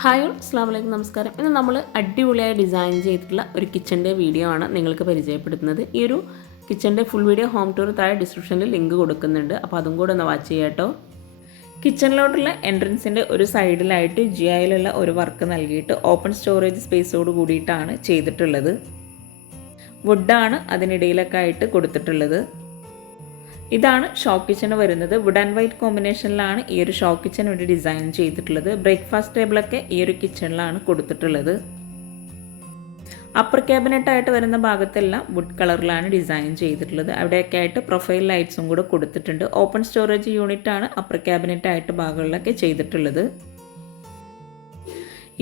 Hi അസ്സാം വലൈക്കും നമസ്കാരം. ഇന്ന് നമ്മൾ അടിപൊളിയായി ഡിസൈൻ ചെയ്തിട്ടുള്ള ഒരു കിച്ചന്റെ വീഡിയോ ആണ് നിങ്ങൾക്ക് പരിചയപ്പെടുത്തുന്നത്. ഈ ഒരു കിച്ചന്റെ ഫുൾ വീഡിയോ ഹോം ടൂർ താഴെ ഡിസ്ക്രിപ്ഷനിൽ ലിങ്ക് കൊടുക്കുന്നുണ്ട്. അപ്പോൾ അതും കൂടെ ഒന്ന് വാച്ച് ചെയ്യാം കേട്ടോ കിച്ചണിലോട്ടുള്ള എൻട്രൻസിന്റെ ഒരു സൈഡിലായിട്ട് ജി ഐയിലുള്ള ഒരു വർക്ക് നൽകിയിട്ട് ഓപ്പൺ സ്റ്റോറേജ് സ്പേസോട് കൂടിയിട്ടാണ് ചെയ്തിട്ടുള്ളത്. വുഡാണ് അതിനിടയിലൊക്കെ ആയിട്ട് കൊടുത്തിട്ടുള്ളത്. ഇതാണ് ഷോ കിച്ചൺ വരുന്നത്. വുഡ് ആൻഡ് വൈറ്റ് കോമ്പിനേഷനിലാണ് ഈ ഒരു ഷോ കിച്ചൺ ഇവിടെ ഡിസൈൻ ചെയ്തിട്ടുള്ളത്. ബ്രേക്ക്ഫാസ്റ്റ് ടേബിളൊക്കെ ഈ ഒരു കിച്ചണിലാണ് കൊടുത്തിട്ടുള്ളത്. അപ്പർ ക്യാബിനറ്റ് ആയിട്ട് വരുന്ന ഭാഗത്തെല്ലാം വുഡ് കളറിലാണ് ഡിസൈൻ ചെയ്തിട്ടുള്ളത്. അവിടെയൊക്കെ ആയിട്ട് പ്രൊഫൈൽ ലൈറ്റ്സും കൂടെ കൊടുത്തിട്ടുണ്ട്. ഓപ്പൺ സ്റ്റോറേജ് യൂണിറ്റ് ആണ് അപ്പർ ക്യാബിനറ്റ് ആയിട്ട് ഭാഗങ്ങളിലൊക്കെ ചെയ്തിട്ടുള്ളത്.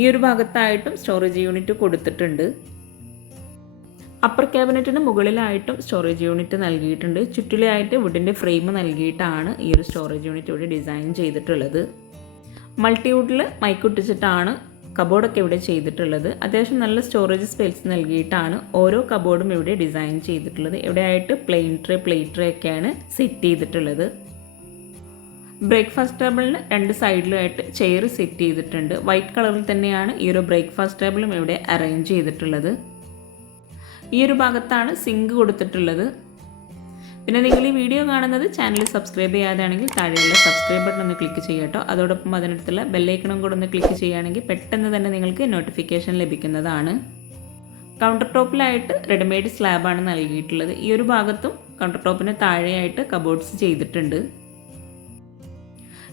ഈ ഒരു ഭാഗത്തായിട്ടും സ്റ്റോറേജ് യൂണിറ്റ് കൊടുത്തിട്ടുണ്ട്. അപ്പർ ക്യാബിനറ്റിന് മുകളിലായിട്ടും സ്റ്റോറേജ് യൂണിറ്റ് നൽകിയിട്ടുണ്ട്. ചുറ്റിലായിട്ട് വുഡിന്റെ ഫ്രെയിം നൽകിയിട്ടാണ് ഈ ഒരു സ്റ്റോറേജ് യൂണിറ്റ് ഇവിടെ ഡിസൈൻ ചെയ്തിട്ടുള്ളത്. മൾട്ടിവുഡിൽ മൈക്കൊട്ടിച്ചിട്ടാണ് കബോർഡൊക്കെ ഇവിടെ ചെയ്തിട്ടുള്ളത്. അത്യാവശ്യം നല്ല സ്റ്റോറേജ് സ്പേസ് നൽകിയിട്ടാണ് ഓരോ കബോർഡും ഇവിടെ ഡിസൈൻ ചെയ്തിട്ടുള്ളത്. ഇവിടെയായിട്ട് പ്ലെയിൻ ട്രേ പ്ലേറ്റ് ട്രേ ഒക്കെയാണ് സെറ്റ് ചെയ്തിട്ടുള്ളത്. ബ്രേക്ക്ഫാസ്റ്റ് ടേബിളിന് രണ്ട് സൈഡിലുമായിട്ട് ചെയർ സെറ്റ് ചെയ്തിട്ടുണ്ട്. വൈറ്റ് കളറിൽ തന്നെയാണ് ഈ ഒരു ബ്രേക്ക്ഫാസ്റ്റ് ടേബിളും ഇവിടെ അറേഞ്ച് ചെയ്തിട്ടുള്ളത്. ഈ ഒരു ഭാഗത്താണ് സിങ്ക് കൊടുത്തിട്ടുള്ളത്. പിന്നെ നിങ്ങൾ ഈ വീഡിയോ കാണുന്നത് ചാനൽ സബ്സ്ക്രൈബ് ചെയ്യാതാണെങ്കിൽ താഴെയുള്ള സബ്സ്ക്രൈബ് ബട്ടൺ ഒന്ന് ക്ലിക്ക് ചെയ്യട്ടോ അതോടൊപ്പം അതിനടുത്തുള്ള ബെല്ലൈക്കണും കൂടെ ഒന്ന് ക്ലിക്ക് ചെയ്യുകയാണെങ്കിൽ പെട്ടെന്ന് തന്നെ നിങ്ങൾക്ക് നോട്ടിഫിക്കേഷൻ ലഭിക്കുന്നതാണ്. കൗണ്ടർ ടോപ്പിലായിട്ട് റെഡിമെയ്ഡ് സ്ലാബാണ് നൽകിയിട്ടുള്ളത്. ഈ ഒരു ഭാഗത്തും കൗണ്ടർ ടോപ്പിന് താഴെയായിട്ട് കബോർഡ്സ് ചെയ്തിട്ടുണ്ട്.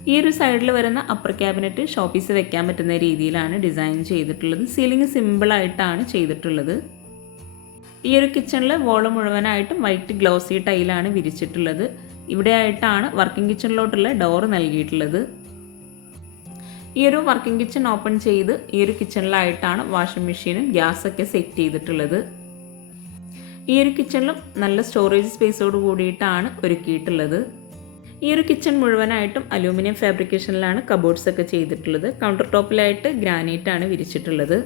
ഈ ഒരു സൈഡിൽ വരുന്ന അപ്പർ ക്യാബിനറ്റ് ഷോപ്പീസ് വെക്കാൻ പറ്റുന്ന രീതിയിലാണ് ഡിസൈൻ ചെയ്തിട്ടുള്ളത്. സീലിംഗ് സിമ്പിളായിട്ടാണ് ചെയ്തിട്ടുള്ളത്. ഈ ഒരു കിച്ചണിൽ വോൾ മുഴുവനായിട്ടും വൈറ്റ് ഗ്ലോസി ടൈലാണ് വിരിച്ചിട്ടുള്ളത്. ഇവിടെ ആയിട്ടാണ് വർക്കിംഗ് കിച്ചണിലോട്ടുള്ള ഡോർ നൽകിയിട്ടുള്ളത്. ഈ ഒരു വർക്കിംഗ് കിച്ചൺ ഓപ്പൺ ചെയ്ത് ഈ ഒരു കിച്ചണിലായിട്ടാണ് വാഷിംഗ് മെഷീനും ഗ്യാസൊക്കെ സെറ്റ് ചെയ്തിട്ടുള്ളത്. ഈ ഒരു കിച്ചണിലും നല്ല സ്റ്റോറേജ് സ്പേസോട് കൂടിയിട്ടാണ് ഒരുക്കിയിട്ടുള്ളത്. ഈ ഒരു കിച്ചൺ മുഴുവനായിട്ടും അലൂമിനിയം ഫാബ്രിക്കേഷനിലാണ് കബോർഡ്സ് ഒക്കെ ചെയ്തിട്ടുള്ളത്. കൗണ്ടർ ടോപ്പിലായിട്ട് ഗ്രാനൈറ്റ് ആണ് വിരിച്ചിട്ടുള്ളത്.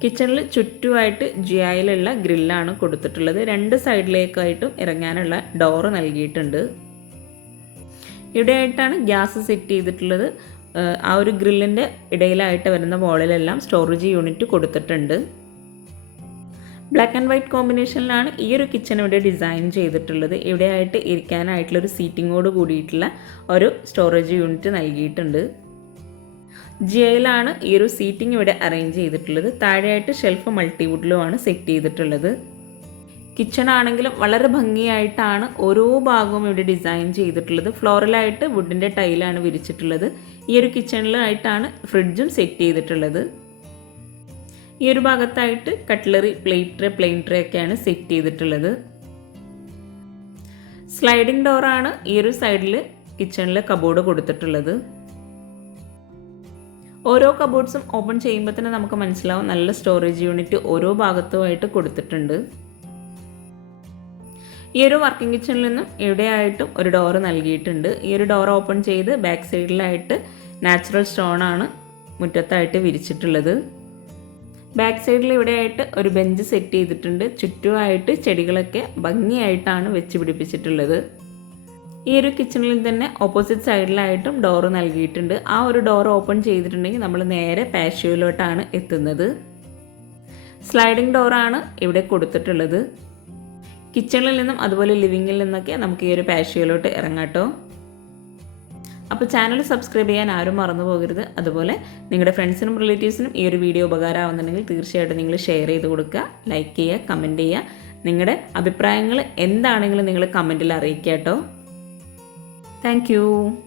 കിച്ചണിൽ ചുറ്റുമായിട്ട് ജിയായിലുള്ള ഗ്രില്ലാണ് കൊടുത്തിട്ടുള്ളത്. രണ്ട് സൈഡിലേക്കായിട്ടും ഇറങ്ങാനുള്ള ഡോറ് നൽകിയിട്ടുണ്ട്. ഇവിടെയായിട്ടാണ് ഗ്യാസ് സെറ്റ് ചെയ്തിട്ടുള്ളത്. ആ ഒരു ഗ്രില്ലിന്റെ ഇടയിലായിട്ട് വരുന്ന വോളിലെല്ലാം സ്റ്റോറേജ് യൂണിറ്റ് കൊടുത്തിട്ടുണ്ട്. ബ്ലാക്ക് ആൻഡ് വൈറ്റ് കോമ്പിനേഷനിലാണ് ഈ ഒരു കിച്ചൺ ഇവിടെ ഡിസൈൻ ചെയ്തിട്ടുള്ളത്. ഇവിടെയായിട്ട് ഇരിക്കാനായിട്ടുള്ളൊരു സീറ്റിങ്ങോട് കൂടിയിട്ടുള്ള ഒരു സ്റ്റോറേജ് യൂണിറ്റ് നൽകിയിട്ടുണ്ട്. ജിയയിലാണ് ഈ ഒരു സീറ്റിംഗ് ഇവിടെ അറേഞ്ച് ചെയ്തിട്ടുള്ളത്. താഴെയായിട്ട് ഷെൽഫ് മൾട്ടിവുഡിലുമാണ് സെറ്റ് ചെയ്തിട്ടുള്ളത്. കിച്ചൺ ആണെങ്കിലും വളരെ ഭംഗിയായിട്ടാണ് ഓരോ ഭാഗവും ഇവിടെ ഡിസൈൻ ചെയ്തിട്ടുള്ളത്. ഫ്ലോറലായിട്ട് വുഡിന്റെ ടൈലാണ് വിരിച്ചിട്ടുള്ളത്. ഈ ഒരു കിച്ചണിലായിട്ടാണ് ഫ്രിഡ്ജും സെറ്റ് ചെയ്തിട്ടുള്ളത്. ഈ ഒരു ഭാഗത്തായിട്ട് cutlery plate tray plain tray ഒക്കെയാണ് സെറ്റ് ചെയ്തിട്ടുള്ളത്. സ്ലൈഡിംഗ് ഡോറാണ് ഈ ഒരു സൈഡിൽ കിച്ചണിൽ കബോർഡ് കൊടുത്തിട്ടുള്ളത്. ഓരോ കബോർഡ്സും ഓപ്പൺ ചെയ്യുമ്പോൾ തന്നെ നമുക്ക് മനസ്സിലാവും നല്ല സ്റ്റോറേജ് യൂണിറ്റ് ഓരോ ഭാഗത്തുമായിട്ട് കൊടുത്തിട്ടുണ്ട്. ഈ ഒരു വർക്കിംഗ് കിച്ചണിൽ നിന്നും എവിടെയായിട്ടും ഒരു ഡോറ് നൽകിയിട്ടുണ്ട്. ഈ ഒരു ഡോർ ഓപ്പൺ ചെയ്ത് ബാക്ക് സൈഡിലായിട്ട് നാച്ചുറൽ സ്റ്റോൺ ആണ് മുറ്റത്തായിട്ട് വിരിച്ചിട്ടുള്ളത്. ബാക്ക് സൈഡിൽ ഇവിടെയായിട്ട് ഒരു ബെഞ്ച് സെറ്റ് ചെയ്തിട്ടുണ്ട്. ചുറ്റുമായിട്ട് ചെടികളൊക്കെ ഭംഗിയായിട്ടാണ് വെച്ച് പിടിപ്പിച്ചിട്ടുള്ളത്. ഈ ഒരു കിച്ചണിൽ തന്നെ ഓപ്പോസിറ്റ് സൈഡിലായിട്ടും ഡോറ് നൽകിയിട്ടുണ്ട്. ആ ഒരു ഡോർ ഓപ്പൺ ചെയ്തിട്ടുണ്ടെങ്കിൽ നമ്മൾ നേരെ പാഷ്യൂലോട്ടാണ് എത്തുന്നത്. സ്ലൈഡിംഗ് ഡോറാണ് ഇവിടെ കൊടുത്തിട്ടുള്ളത്. കിച്ചണിൽ നിന്നും അതുപോലെ ലിവിങ്ങിൽ നിന്നൊക്കെ നമുക്ക് ഈ ഒരു പാഷ്യൂലോട്ട് ഇറങ്ങാട്ടോ അപ്പോൾ ചാനൽ സബ്സ്ക്രൈബ് ചെയ്യാൻ ആരും മറന്നു പോകരുത്. അതുപോലെ നിങ്ങളുടെ ഫ്രണ്ട്സിനും റിലേറ്റീവ്സിനും ഈ ഒരു വീഡിയോ ഉപകാരമാവുന്നുണ്ടെങ്കിൽ തീർച്ചയായിട്ടും നിങ്ങൾ ഷെയർ ചെയ്ത് കൊടുക്കുക ലൈക്ക് ചെയ്യുക കമന്റ് ചെയ്യുക. നിങ്ങളുടെ അഭിപ്രായങ്ങൾ എന്താണെങ്കിലും നിങ്ങൾ കമന്റിൽ അറിയിക്കുക കേട്ടോ Thank you.